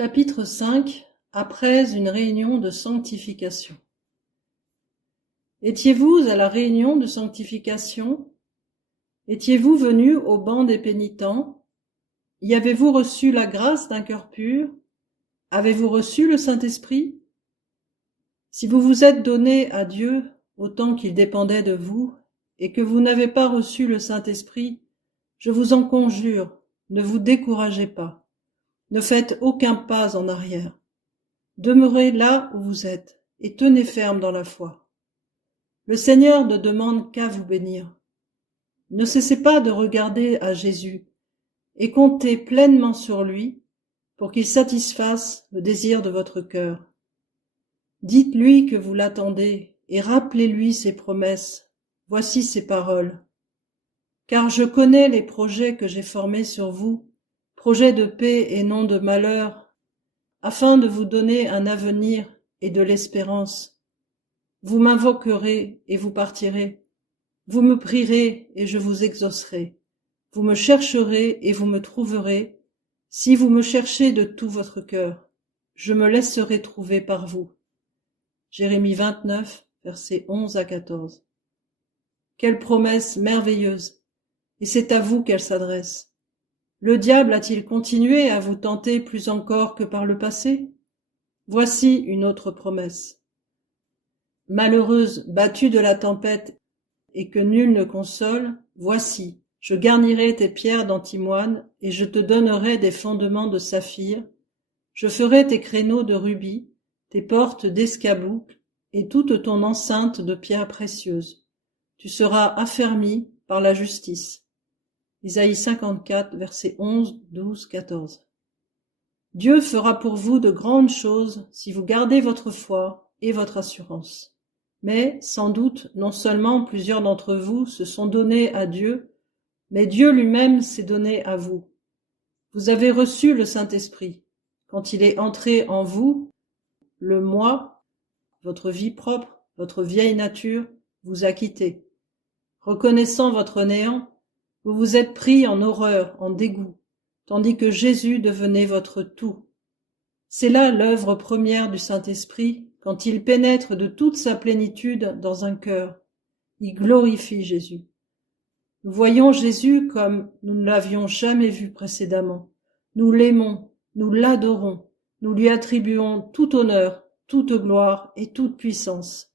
Chapitre 5 Après une réunion de sanctification. Étiez-vous à la réunion de sanctification? Étiez-vous venus au banc des pénitents? Y avez-vous reçu la grâce d'un cœur pur? Avez-vous reçu le Saint-Esprit? Si vous vous êtes donné à Dieu autant qu'il dépendait de vous, et que vous n'avez pas reçu le Saint-Esprit, je vous en conjure, ne vous découragez pas. Ne faites aucun pas en arrière. Demeurez là où vous êtes, et tenez ferme dans la foi. Le Seigneur ne demande qu'à vous bénir. Ne cessez pas de regarder à Jésus, et comptez pleinement sur lui, pour qu'il satisfasse le désir de votre cœur. Dites-lui que vous l'attendez, et rappelez-lui ses promesses. Voici ses paroles. Car je connais les projets que j'ai formés sur vous, projets de paix et non de malheur, afin de vous donner un avenir et de l'espérance. Vous m'invoquerez et vous partirez. Vous me prierez et je vous exaucerai. Vous me chercherez et vous me trouverez. Si vous me cherchez de tout votre cœur, je me laisserai trouver par vous. Jérémie 29, versets 11 à 14. Quelle promesse merveilleuse! Et c'est à vous qu'elle s'adresse. Le diable a-t-il continué à vous tenter plus encore que par le passé? Voici une autre promesse. Malheureuse, battue de la tempête, et que nul ne console, voici, je garnirai tes pierres d'antimoine, et je te donnerai des fondements de saphir. Je ferai tes créneaux de rubis, tes portes d'escaboucles, et toute ton enceinte de pierres précieuses. Tu seras affermi par la justice. Isaïe 54, versets 11, 12, 14. Dieu fera pour vous de grandes choses si vous gardez votre foi et votre assurance. Mais, sans doute, non seulement plusieurs d'entre vous se sont donnés à Dieu, mais Dieu lui-même s'est donné à vous. Vous avez reçu le Saint-Esprit. Quand il est entré en vous, le moi, votre vie propre, votre vieille nature, vous a quitté. Reconnaissant votre néant, vous vous êtes pris en horreur, en dégoût, tandis que Jésus devenait votre tout. C'est là l'œuvre première du Saint-Esprit, quand il pénètre de toute sa plénitude dans un cœur. Il glorifie Jésus. Nous voyons Jésus comme nous ne l'avions jamais vu précédemment. Nous l'aimons, nous l'adorons, nous lui attribuons tout honneur, toute gloire et toute puissance.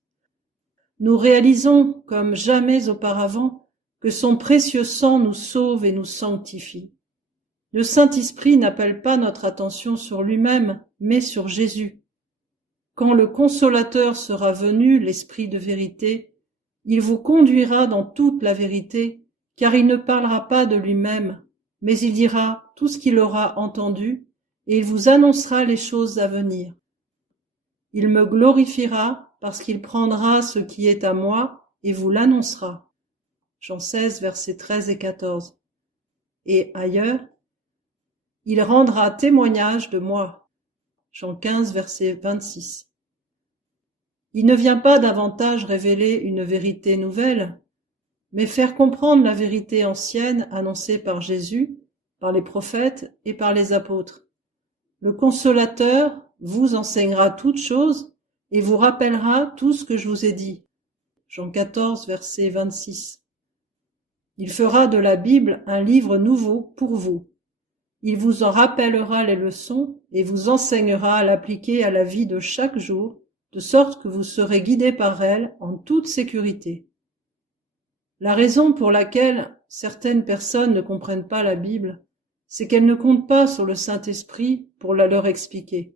Nous réalisons, comme jamais auparavant, que son précieux sang nous sauve et nous sanctifie. Le Saint-Esprit n'appelle pas notre attention sur lui-même, mais sur Jésus. Quand le Consolateur sera venu, l'Esprit de vérité, il vous conduira dans toute la vérité, car il ne parlera pas de lui-même, mais il dira tout ce qu'il aura entendu, et il vous annoncera les choses à venir. Il me glorifiera parce qu'il prendra ce qui est à moi et vous l'annoncera. Jean 16, versets 13 et 14. Et ailleurs, il rendra témoignage de moi. Jean 15, verset 26. Il ne vient pas davantage révéler une vérité nouvelle, mais faire comprendre la vérité ancienne annoncée par Jésus, par les prophètes et par les apôtres. Le Consolateur vous enseignera toutes choses et vous rappellera tout ce que je vous ai dit. Jean 14, verset 26. Il fera de la Bible un livre nouveau pour vous. Il vous en rappellera les leçons et vous enseignera à l'appliquer à la vie de chaque jour, de sorte que vous serez guidés par elle en toute sécurité. La raison pour laquelle certaines personnes ne comprennent pas la Bible, c'est qu'elles ne comptent pas sur le Saint-Esprit pour la leur expliquer.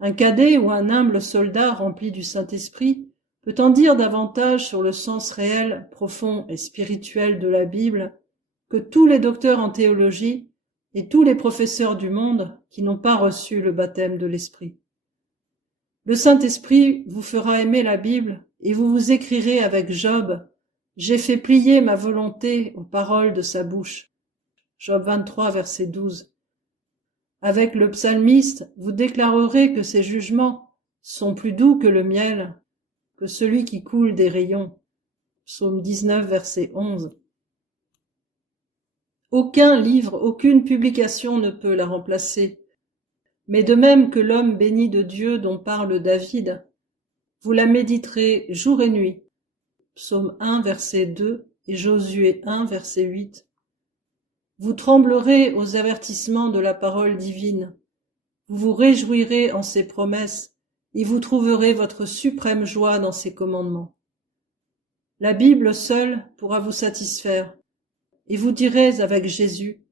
Un cadet ou un humble soldat rempli du Saint-Esprit peut en dire davantage sur le sens réel, profond et spirituel de la Bible que tous les docteurs en théologie et tous les professeurs du monde qui n'ont pas reçu le baptême de l'Esprit. Le Saint-Esprit vous fera aimer la Bible et vous vous écrirez avec Job « J'ai fait plier ma volonté aux paroles de sa bouche » Job 23, verset 12. Avec le psalmiste, vous déclarerez que ses jugements sont plus doux que le miel, que celui qui coule des rayons. Psaume 19, verset 11. Aucun livre, aucune publication ne peut la remplacer. Mais de même que l'homme béni de Dieu dont parle David, vous la méditerez jour et nuit. Psaume 1, verset 2 et Josué 1, verset 8. Vous tremblerez aux avertissements de la parole divine. Vous vous réjouirez en ses promesses et vous trouverez votre suprême joie dans ses commandements. La Bible seule pourra vous satisfaire et vous direz avec Jésus,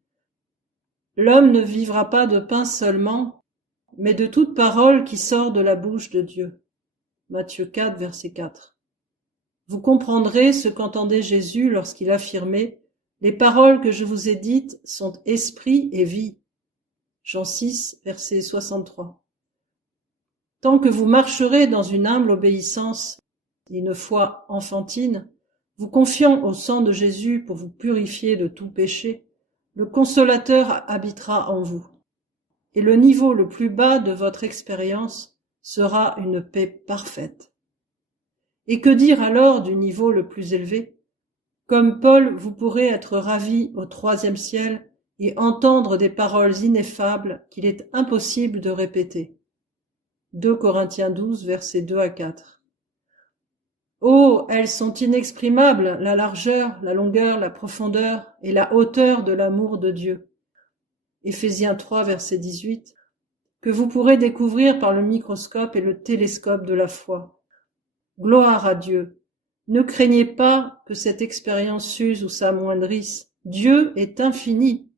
« L'homme ne vivra pas de pain seulement, mais de toute parole qui sort de la bouche de Dieu. » Matthieu 4, verset 4. Vous comprendrez ce qu'entendait Jésus lorsqu'il affirmait « Les paroles que je vous ai dites sont esprit et vie. » Jean 6, verset 63. Tant que vous marcherez dans une humble obéissance et une foi enfantine, vous confiant au sang de Jésus pour vous purifier de tout péché, le Consolateur habitera en vous. Et le niveau le plus bas de votre expérience sera une paix parfaite. Et que dire alors du niveau le plus élevé? Comme Paul, vous pourrez être ravis au 3e ciel et entendre des paroles ineffables qu'il est impossible de répéter. 2 Corinthiens 12, versets 2 à 4. Oh, elles sont inexprimables, la largeur, la longueur, la profondeur et la hauteur de l'amour de Dieu. Éphésiens 3, verset 18, que vous pourrez découvrir par le microscope et le télescope de la foi. Gloire à Dieu. Ne craignez pas que cette expérience s'use ou s'amoindrisse. Dieu est infini.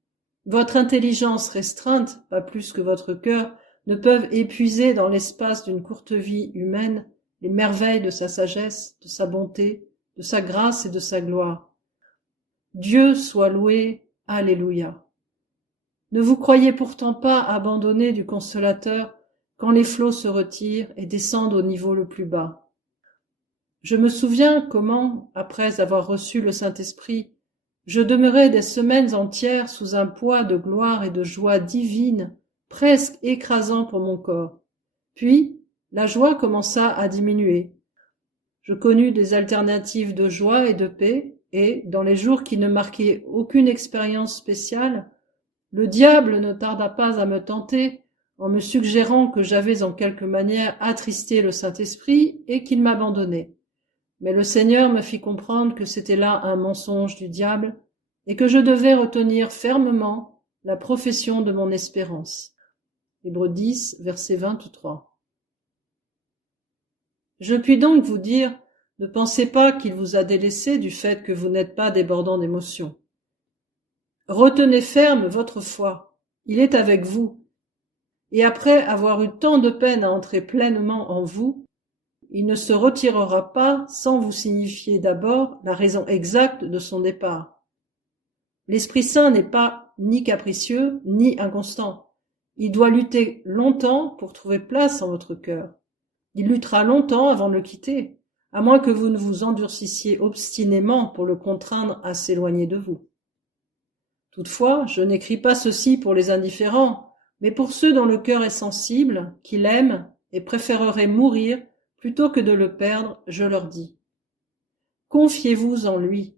Votre intelligence restreinte, pas plus que votre cœur, ne peuvent épuiser dans l'espace d'une courte vie humaine les merveilles de sa sagesse, de sa bonté, de sa grâce et de sa gloire. Dieu soit loué. Alléluia. Ne vous croyez pourtant pas abandonné du Consolateur quand les flots se retirent et descendent au niveau le plus bas. Je me souviens comment, après avoir reçu le Saint-Esprit, je demeurais des semaines entières sous un poids de gloire et de joie divine, presque écrasant pour mon corps. Puis, la joie commença à diminuer. Je connus des alternatives de joie et de paix, et, dans les jours qui ne marquaient aucune expérience spéciale, le diable ne tarda pas à me tenter en me suggérant que j'avais en quelque manière attristé le Saint-Esprit et qu'il m'abandonnait. Mais le Seigneur me fit comprendre que c'était là un mensonge du diable et que je devais retenir fermement la profession de mon espérance. Hébreux 10, verset 23. Je puis donc vous dire, ne pensez pas qu'il vous a délaissé du fait que vous n'êtes pas débordant d'émotions. Retenez ferme votre foi, il est avec vous, et après avoir eu tant de peine à entrer pleinement en vous, il ne se retirera pas sans vous signifier d'abord la raison exacte de son départ. L'Esprit Saint n'est pas ni capricieux, ni inconstant. Il doit lutter longtemps pour trouver place en votre cœur. Il luttera longtemps avant de le quitter, à moins que vous ne vous endurcissiez obstinément pour le contraindre à s'éloigner de vous. Toutefois, je n'écris pas ceci pour les indifférents, mais pour ceux dont le cœur est sensible, qui l'aiment et préféreraient mourir plutôt que de le perdre, je leur dis. Confiez-vous en lui.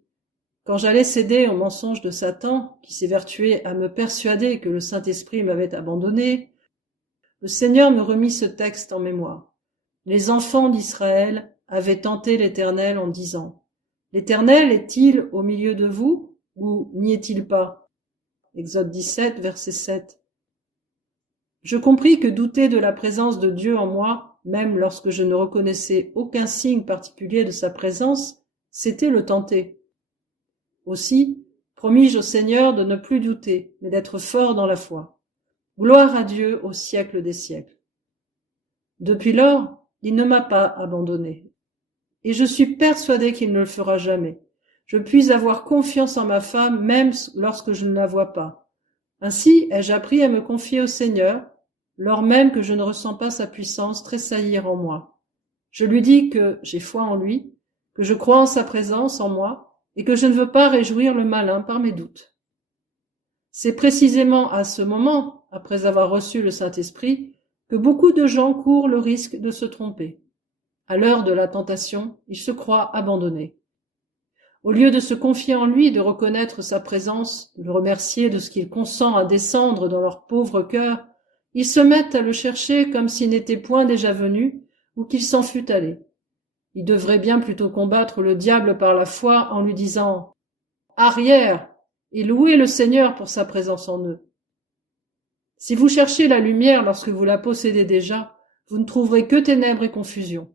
Quand j'allais céder au mensonge de Satan, qui s'évertuait à me persuader que le Saint-Esprit m'avait abandonné, le Seigneur me remit ce texte en mémoire. Les enfants d'Israël avaient tenté l'Éternel en disant « L'Éternel est-il au milieu de vous, ou n'y est-il pas » Exode 17, verset 7. Je compris que douter de la présence de Dieu en moi, même lorsque je ne reconnaissais aucun signe particulier de sa présence, c'était le tenter. Aussi, promis-je au Seigneur de ne plus douter, mais d'être fort dans la foi. Gloire à Dieu au siècle des siècles. Depuis lors, il ne m'a pas abandonné. Et je suis persuadé qu'il ne le fera jamais. Je puis avoir confiance en ma femme même lorsque je ne la vois pas. Ainsi ai-je appris à me confier au Seigneur, lors même que je ne ressens pas sa puissance tressaillir en moi. Je lui dis que j'ai foi en lui, que je crois en sa présence en moi, et que je ne veux pas réjouir le malin par mes doutes. C'est précisément à ce moment, après avoir reçu le Saint-Esprit, que beaucoup de gens courent le risque de se tromper. À l'heure de la tentation, ils se croient abandonnés. Au lieu de se confier en lui, de reconnaître sa présence, de le remercier de ce qu'il consent à descendre dans leur pauvre cœur, Ils se mettent à le chercher comme s'il n'était point déjà venu ou qu'il s'en fût allé. Ils devraient bien plutôt combattre le diable par la foi en lui disant « Arrière !» et louer le Seigneur pour sa présence en eux. Si vous cherchez la lumière lorsque vous la possédez déjà, vous ne trouverez que ténèbres et confusion.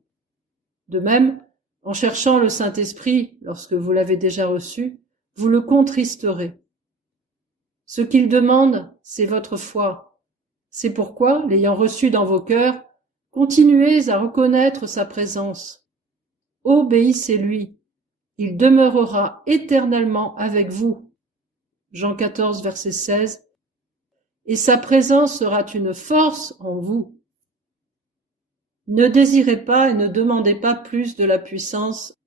De même, en cherchant le Saint-Esprit lorsque vous l'avez déjà reçu, vous le contristerez. Ce qu'il demande, c'est votre foi. C'est pourquoi, l'ayant reçu dans vos cœurs, continuez à reconnaître sa présence. Obéissez-lui. Il demeurera éternellement avec vous. Jean 14, verset 16. Et sa présence sera une force en vous. Ne désirez pas et ne demandez pas plus de la puissance,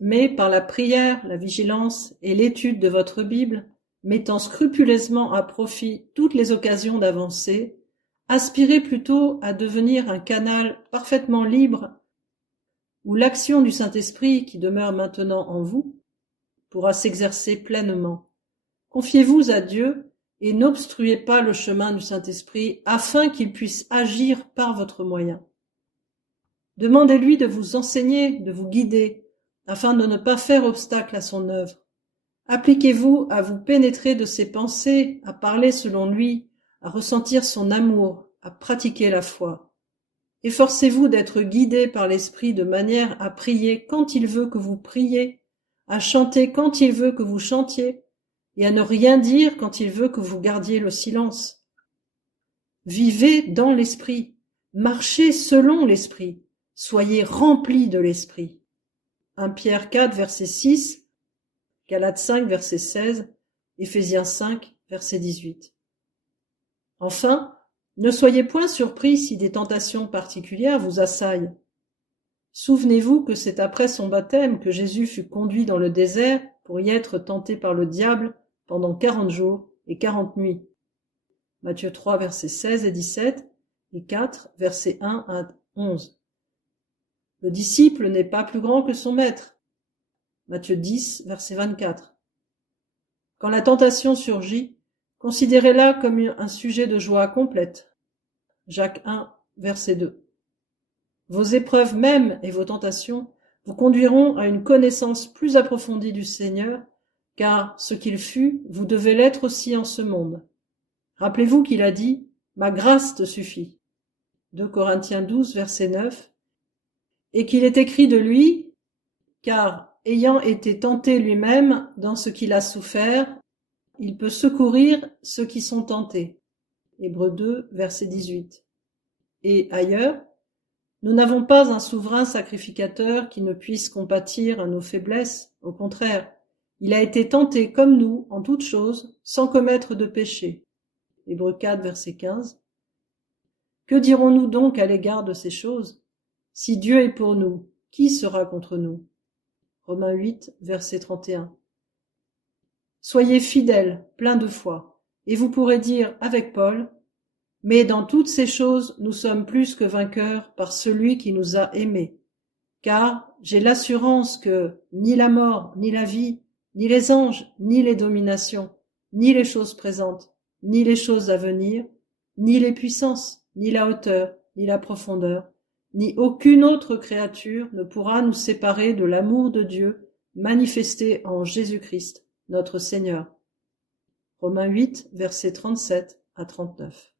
mais par la prière, la vigilance et l'étude de votre Bible, mettant scrupuleusement à profit toutes les occasions d'avancer, aspirez plutôt à devenir un canal parfaitement libre où l'action du Saint-Esprit qui demeure maintenant en vous pourra s'exercer pleinement. Confiez-vous à Dieu et n'obstruez pas le chemin du Saint-Esprit afin qu'il puisse agir par votre moyen. Demandez-lui de vous enseigner, de vous guider, afin de ne pas faire obstacle à son œuvre. Appliquez-vous à vous pénétrer de ses pensées, à parler selon lui, à ressentir son amour, à pratiquer la foi. Efforcez-vous d'être guidé par l'Esprit de manière à prier quand il veut que vous priez, à chanter quand il veut que vous chantiez, et à ne rien dire quand il veut que vous gardiez le silence. Vivez dans l'Esprit, marchez selon l'Esprit, soyez remplis de l'Esprit. 1 Pierre 4, verset 6, Galates 5, verset 16, Éphésiens 5, verset 18. Enfin, ne soyez point surpris si des tentations particulières vous assaillent. Souvenez-vous que c'est après son baptême que Jésus fut conduit dans le désert pour y être tenté par le diable pendant 40 jours et 40 nuits. Matthieu 3, versets 16 et 17 et 4, versets 1 à 11. Le disciple n'est pas plus grand que son maître. Matthieu 10, verset 24. Quand la tentation surgit, considérez-la comme un sujet de joie complète. Jacques 1, verset 2. Vos épreuves mêmes et vos tentations vous conduiront à une connaissance plus approfondie du Seigneur, car ce qu'il fut, vous devez l'être aussi en ce monde. Rappelez-vous qu'il a dit « Ma grâce te suffit » 2 Corinthiens 12, verset 9, et qu'il est écrit de lui « Car, ayant été tenté lui-même dans ce qu'il a souffert, il peut secourir ceux qui sont tentés. » Hébreux 2, verset 18. Et ailleurs, nous n'avons pas un souverain sacrificateur qui ne puisse compatir à nos faiblesses, au contraire, il a été tenté comme nous en toutes choses, sans commettre de péché. Hébreux 4, verset 15. Que dirons-nous donc à l'égard de ces choses? Si Dieu est pour nous, qui sera contre nous? Romains 8, verset 31. Soyez fidèles, pleins de foi, et vous pourrez dire avec Paul, « Mais dans toutes ces choses, nous sommes plus que vainqueurs par celui qui nous a aimés. Car j'ai l'assurance que ni la mort, ni la vie, ni les anges, ni les dominations, ni les choses présentes, ni les choses à venir, ni les puissances, ni la hauteur, ni la profondeur, ni aucune autre créature ne pourra nous séparer de l'amour de Dieu manifesté en Jésus-Christ, notre Seigneur. » Romains 8, versets 37 à 39.